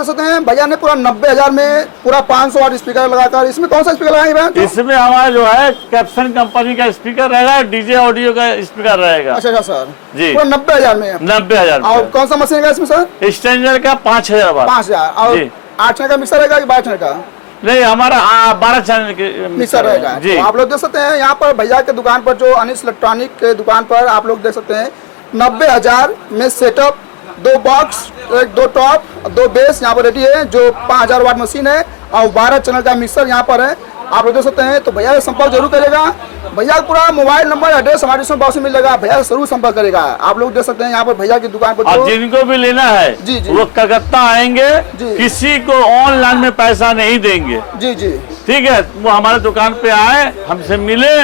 देख सकते हैं भैया ने पूरा 90,000 में पूरा 500 वाट स्पीकर लगाकर, इसमें कौन सा स्पीकर लगाएंगे भैया? इसमें हमारा जो है कैप्सन कंपनी का स्पीकर रहेगा, डीजे ऑडियो का स्पीकर रहेगा। अच्छा सर जी, पूरा 90,000 में। 90,000। और कौन सा मशीन है इसमें सर? स्टैंडर का 5,000 वाट। 5,000। और 8 चैनल का मिक्सर रहेगा कि 12 चैनल का? नहीं, हमारा 12 चैनल के मिक्सर रहेगा जी। तो आप लोग देख सकते हैं यहाँ पर भैया के दुकान पर, जो अनिश इलेक्ट्रॉनिक के दुकान पर आप लोग देख सकते हैं 90,000 में सेटअप, 2 बॉक्स, 2 टॉप, 2 बेस यहाँ पर रेडी है, जो 5,000 वाट मशीन है और 12 चैनल का मिक्सर यहाँ पर है, आप लोग देख सकते हैं। तो भैया से संपर्क जरूर करेगा। भैया का पूरा मोबाइल नंबर, एड्रेस हमारे इसमें बॉक्स में मिल जाएगा, भैया जरूर संपर्क करेगा। आप लोग देख सकते हैं यहाँ पर भैया की दुकान पर और जिनको भी लेना है जी जी वो कलकत्ता आएंगे, किसी को ऑनलाइन में पैसा नहीं देंगे जी जी, ठीक है। वो हमारे दुकान पे आए, हमसे मिले,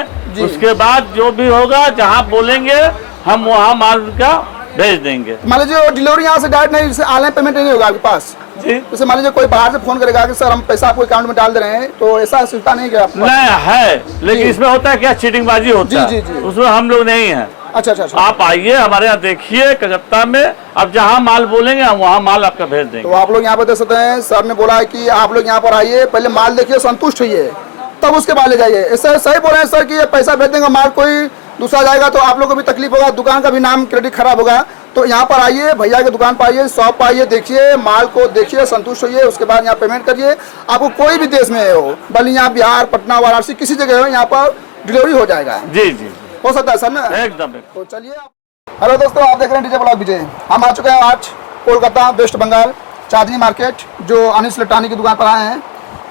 उसके बाद जो भी होगा जहाँ बोलेंगे हम वहाँ माल का भेज देंगे। मान लीजिए डिलीवरी यहाँ से डायरेक्ट नहीं, ऑनलाइन पेमेंट नहीं होगा आपके पास जी। जैसे मान लीजिए कोई बाहर से फोन करेगा कि सर हम पैसा आपको अकाउंट में डाल दे रहे हैं, तो ऐसा सुविधा नहीं क्या? नहीं है, लेकिन इसमें होता है क्या, चीटिंगबाजी होता है। जी, उसमें हम लोग नहीं है। अच्छा। आप आइए हमारे यहाँ, देखिए कलकत्ता में, अब जहाँ माल बोलेंगे हम वहाँ माल आपका भेज देंगे। तो आप लोग यहाँ पर देख सकते हैं, सर ने बोला है कि आप लोग यहाँ पर आइए, पहले माल देखिए, संतुष्ट होइए, तब उसके बाद ले जाइए। ऐसा सही बोल रहे हैं सर कि ये पैसा भेज देंगे, माल कोई दूसरा जाएगा तो आप लोग को भी तकलीफ होगा, दुकान का भी नाम क्रेडिट खराब होगा। तो यहाँ पर आइए, भैया के दुकान पर आइए, शॉप पर आइए, देखिए माल को, देखिए, संतुष्ट होइए, उसके बाद यहाँ पेमेंट करिए। आपको कोई भी देश में हो, भले यहाँ बिहार, पटना, वाराणसी, किसी जगह हो, यहाँ पर डिलीवरी हो जाएगा। जी जी, हो सकता है सर ना? एकदम। तो चलिए। हेलो दोस्तों, आप देख रहे हैं डीजे ब्लॉग विजय। हम आ चुके हैं आज कोलकाता, वेस्ट बंगाल, चांदनी मार्केट, जो अनिश इलेक्ट्रॉनिक की दुकान पर आए हैं।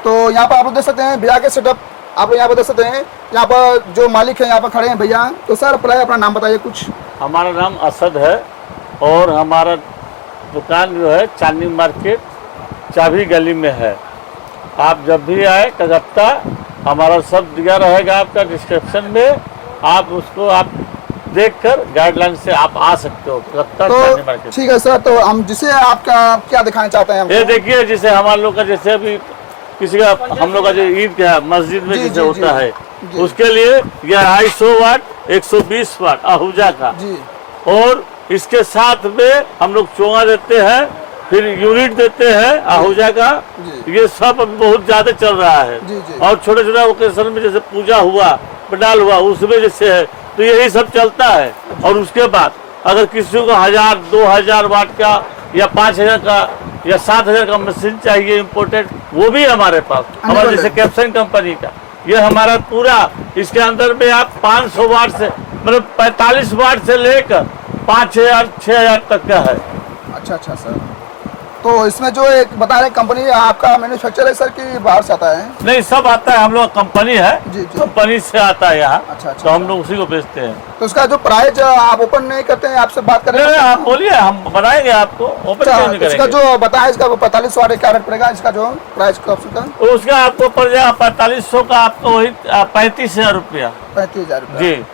तो यहाँ पर आप लोग देख सकते हैं भैया के सेटअप, आप लोग यहाँ पर देख सकते हैं। यहाँ पर जो मालिक है यहाँ पर खड़े हैं भैया। तो सर पहले अपना नाम बताइए कुछ। हमारा नाम असद है और हमारा दुकान जो है चांदनी मार्केट, चाबी गली में है। आप जब भी आए कलकत्ता, हमारा सब दिया रहेगा आपका डिस्क्रिप्शन में, आप उसको आप देखकर गाइडलाइन से आप आ सकते हो कलकत्ता चांदनी मार्केट। ठीक है सर, तो हम जिसे आपका क्या दिखाना चाहते हैं? ये देखिए, जैसे हमारे लोग का, जैसे अभी किसी का हम लोग का जो ईद का मस्जिद में जैसे होता है, उसके लिए ये 250 वाट 120 वाट आहूजा का जी। और इसके साथ में हम लोग चोंगा देते हैं, फिर यूनिट देते हैं आहूजा का। ये सब अभी बहुत ज्यादा चल रहा है जी। और छोटे छोटे ओकेजन में जैसे पूजा हुआ, पंडाल हुआ, उसमें जैसे है, तो यही सब चलता है। और उसके बाद अगर किसी को 1000 2000 वाट का या 5000 का या 7000 का मशीन चाहिए इम्पोर्टेड, वो भी हमारे पास, हमारे जैसे कैप्सन कंपनी का, ये हमारा पूरा, इसके अंदर में आप 500 वाट से, मतलब 45 वाट से लेकर 5000 6000 तक का है। अच्छा सर, तो इसमें जो एक बता रहे कंपनी आपका मैन्युफैक्चर है सर कि बाहर से आता है? नहीं, सब आता है, हम लोग कंपनी है जी। कंपनी से आता है यहाँ। अच्छा। तो हम लोग उसी को बेचते हैं। तो उसका जो प्राइस आप ओपन नहीं करते हैं, आपसे बात करें? आप बोलिए, हम बनाएंगे आपको, ओपन नहीं करेंगे। इसका जो बताया, इसका 45 वाट क्या रेट पड़ेगा? इसका जो प्राइस का उसका आपको पड़ जाएगा 4500 का, आपको वही 35,000 रुपया। 35,000 रुपया जी।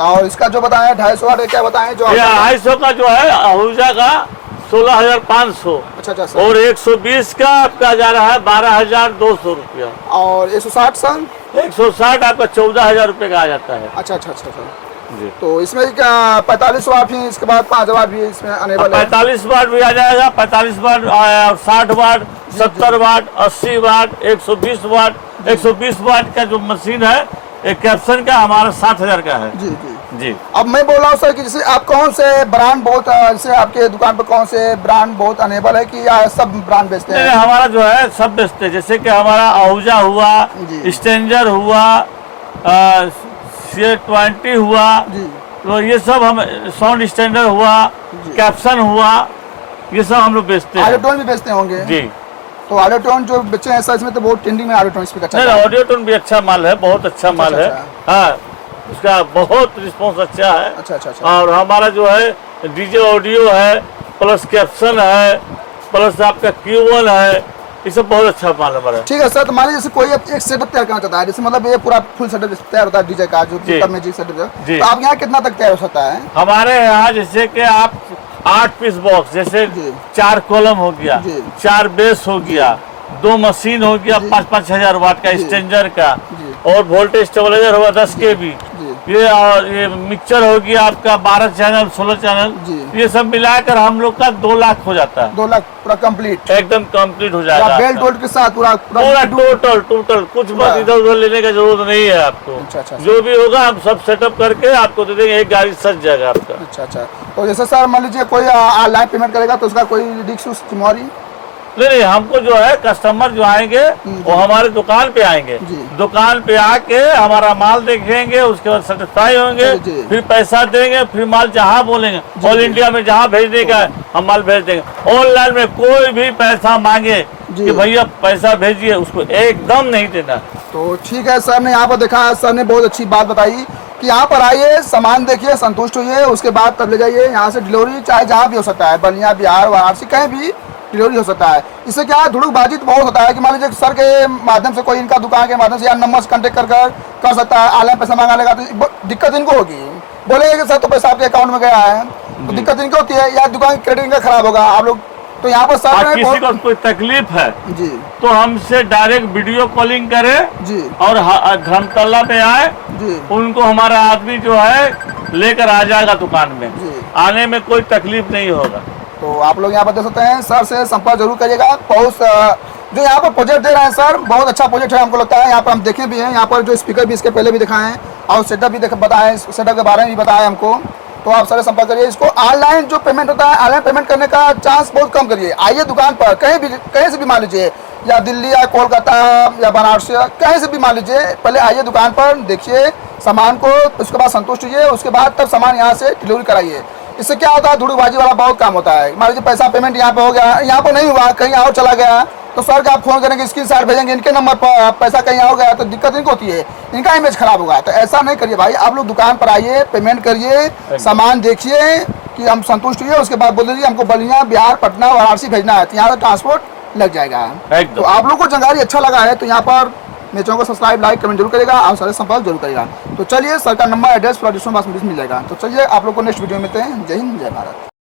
और इसका जो बताया 250 वाट क्या बताए? जो 250 का जो है आहूजा का 16,500। अच्छा। और 120 का आपका जा रहा है 12,200 रुपया। और 160 सर? 160 आपका 14,000 रुपये का आ जाता है। अच्छा जी। तो इसमें क्या 45 वाट ही, इसके बाद 5 वाट भी इसमें आने वाला है? 45 वाट भी आ जाएगा, 45 वाट, 60 वाट, 70 वाट, 80 वाट, 120 वाट। 120 वाट का जो मशीन है एक कैप्सन का, हमारा 7,000 का है जी। अब मैं बोल रहा हूँ सर कि जैसे आप कौन से ब्रांड बहुत, जैसे आपके दुकान पर कौन से ब्रांड बहुत अनेबल है कि सब ब्रांड बेचते हैं? हमारा जो है सब बेचते हैं, जैसे कि हमारा आहूजा हुआ, स्ट्रेंजर हुआ, C20 हुआ, तो ये सब हम, साउंड स्टैंडर्ड हुआ, कैप्सन हुआ, ये सब हम लोग बेचते हैं। ऑडियोटोन भी बेचते होंगे जी। तो ऑडियोटोन जो बेचे हैं सर, इसमें तो बहुत ट्रेंडिंग में ऑडियोटोन स्पीकर चल रहा है। ऑडियोटोन भी अच्छा माल है, बहुत अच्छा माल है। हाँ, उसका बहुत रिस्पॉन्स अच्छा है। अच्छा। और हमारा जो है डीजे ऑडियो है, प्लस कैप्सन है, प्लस आपका Q1 है, ये सब बहुत अच्छा माल हमारा। ठीक है सर, तो मान लीजिए जैसे कोई एक सेटअप तैयार करना चाहता है, जैसे मतलब ये पूरा फुल सेटअप तैयार होता है डीजे का, जो मैजिक सेटअप, तो आप यहाँ कितना तक तैयार हो सकता है? हमारे यहाँ जैसे कि आप 8 पीस बॉक्स, जैसे 4 कॉलम हो गया, 4 बेस हो गया, 2 मशीन हो गया 5-5 हजार वाट का स्ट्रेंजर का, और वोल्टेज स्टेबलाइजर हुआ 10 kV, ये मिक्सचर होगी आपका 12 चैनल 16 चैनल, जी। ये सब मिलाकर हम लोग का 2 लाख हो जाता है। 2 लाख पूरा कंप्लीट, एकदम कंप्लीट हो जाएगा बेल्ट आपका। बोल्ट के साथ पूरा पूरा टोटल कुछ बात इधर उधर लेने का जरूरत नहीं है आपको। अच्छा। जो भी होगा हम सब सेटअप करके आपको दे देंगे, एक गाड़ी सज जाएगा आपका। अच्छा। तो जैसे सर मान लीजिए कोई ऑनलाइन पेमेंट करेगा तो उसका कोई रिस्क जिम्मेवारी? नहीं, हमको जो है कस्टमर जो आएंगे वो हमारे दुकान पे आएंगे, जी। दुकान पे आके हमारा माल देखेंगे, उसके बाद सेटिस्फाई होंगे, जी। फिर पैसा देंगे, फिर माल जहाँ बोलेंगे ऑल इंडिया में जहाँ भेजने का है हम माल भेज देंगे। ऑनलाइन में कोई भी पैसा मांगे कि भैया पैसा भेजिए, उसको एकदम नहीं देना। तो ठीक है, सर ने यहाँ पर देखा, सर ने बहुत अच्छी बात बताई कि यहाँ पर आइए, सामान देखिए, संतुष्ट होइए, उसके बाद तब ले जाइए। यहाँ से डिलीवरी चाहे जहाँ भी हो सकता है, बलिया, बिहार, वाराणसी, कहीं भी डिलीवरी हो सकता है। इससे क्या है, धुड़कबाजी तो बहुत होता है कि मान लीजिए सर के माध्यम से कोई इनका दुकान के माध्यम से या नंबर से कॉन्टेक्ट कर सकता है, ऑनलाइन पैसा मांगा लेगा तो दिक्कत इनको होगी। बोलेगा कि सर तो पैसा आपके अकाउंट में गया है, तो दिक्कत इनको होती है, या दुकान क्रेडिट इनका खराब होगा। आप लोग तो यहाँ पर सर किसी को कोई तकलीफ है जी तो हमसे डायरेक्ट वीडियो कॉलिंग करे जी और धर्मतला पे आए, जी उनको हमारा आदमी जो है लेकर आ जाएगा दुकान में, जी। आने में कोई तकलीफ नहीं होगा। तो आप लोग यहाँ पर देख सकते हैं, सर से संपर्क जरूर करिएगा। बहुत जो यहाँ पर प्रोजेक्ट दे रहे हैं सर, बहुत अच्छा प्रोजेक्ट है हमको लगता है। यहाँ पर हम देखे भी हैं, यहाँ पर जो स्पीकर भी इसके पहले भी दिखाए हैं और सेटअप भी बताए, सेटअप के बारे में भी बताया हमको। तो आप सर संपर्क करिए। इसको ऑनलाइन जो पेमेंट होता है, ऑनलाइन पेमेंट करने का चांस बहुत कम करिए। आइए दुकान पर, कहीं से भी मान लीजिए, या दिल्ली या कोलकाता या बनारस, कहीं से भी मान लीजिए, पहले आइए दुकान पर, देखिए सामान को, उसके बाद संतुष्ट होइए, उसके बाद तब सामान यहाँ से डिलीवरी कराइए। इससे क्या होता है, धुड़कबाजी वाला बहुत काम होता है। मान लीजिए पैसा पेमेंट यहाँ पे हो गया, यहाँ पर नहीं हुआ, कहीं और चला गया, तो सर का आप फोन करेंगे, स्क्रीनशॉट भेजेंगे इनके नंबर पर, पैसा कहीं और गया तो दिक्कत इनको होती है, इनका इमेज खराब होगा। तो ऐसा नहीं करिए भाई, आप लोग दुकान पर आइए, पेमेंट करिए, सामान देखिए कि हम संतुष्ट हुए, उसके बाद बोल दीजिए हमको बलिया, बिहार, पटना, वाराणसी भेजना है, तो यहाँ से ट्रांसपोर्ट लग जाएगा। तो आप लोग को जानकारी अच्छा लगा है तो यहाँ पर मेरे चैनल को सब्सक्राइब, लाइक, कमेंट जरूर करेगा और सारे संपर्क जरूर करेगा। तो चलिए, सर का नंबर, एड्रेस पूरा डिस्क्रिप्शन बॉक्स में मिल जाएगा। तो चलिए, आप लोग को नेक्स्ट वीडियो में मिलते हैं। जय हिंद, जय भारत।